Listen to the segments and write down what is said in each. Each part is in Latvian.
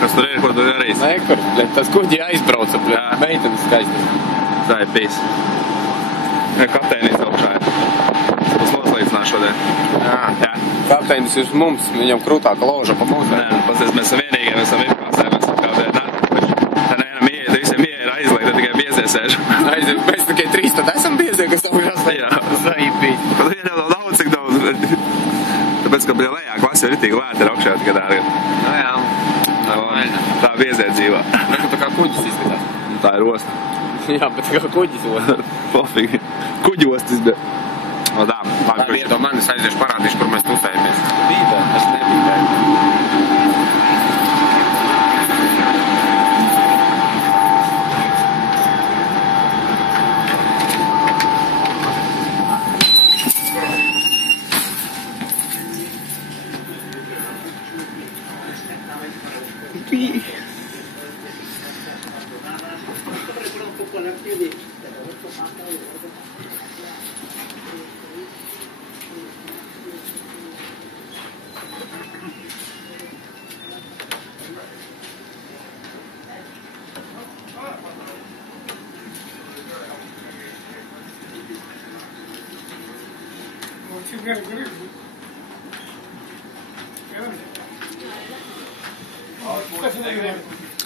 Kas tur ir, ko tu darīsi? Nekur, bļet, tas kuģi aizbrauca, bļet, meitenes skaistas. Tā ir bijis. Kapteinis augšā ir. Tas noslīcinās šodien. Jā. Kapteinis uz mums, viņam krūtāka loža pa mūsu. Nē, pasies, mēs esam vienīgie, mēs esam virpāsē, mēs esam kā tā nevienam ieiet, visiem ieiet ir aizliegt, tikai biezie sēž. Mēs tikai 3 tad esam biezie, kas tev ir zaibīt. Pat vienam nav daudz, cik daudz. Tāpēc, ka lejā klasi ir ritīgi lēti ir augšā tikai dārgi. Nu jā. Tā biezie dzīvā. Tā kā kuģis izskatās. Tā ir osta. Jā, bet tā kā kuģis osta. Pofīgi. Kuģostis, bet... O tā, labi, vieto manis aiziešu parādīšu, kur mēs tustējamies. Bīdē, es nebīdēju.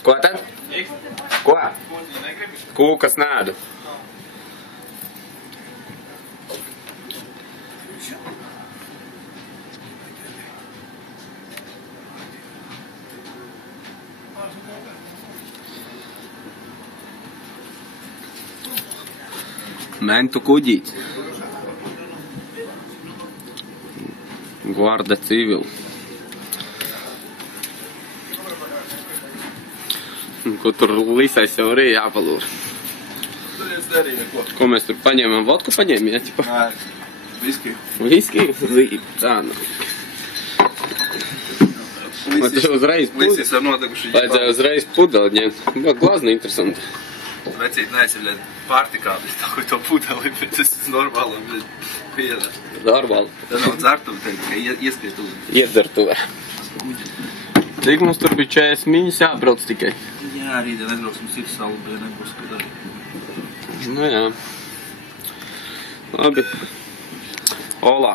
Ko tad? Ko? Kūkas nēdu. Mentu kuģīts. Guarda civil. Ko tur lisais jau arī jāpalūr. Ko mēs tur paņēmām? Vodku paņēmām, jā, ķipa? Nē, viski. Viski? Zīp, tā nu. Vajadzēja uzreiz Līsis ar nodeguši. Vajadzēja uzreiz pudeli ņemt. Būtu glazni interesanti. Vecīt neesi, bļed, pārtikālis, tā ko to pudeli, bet tas ir normāli, bļed, piedē. Normāli. Tā nav dzertuvi, tā tikai ieskrietuvē. Iedzertuvē. Cik mums tur bija 40 miņas jābrauc tikai? Jā, rītdien aizbrauks, mums ir salu, bet nebūs, kad arī. Nu jā. Labi. Olā.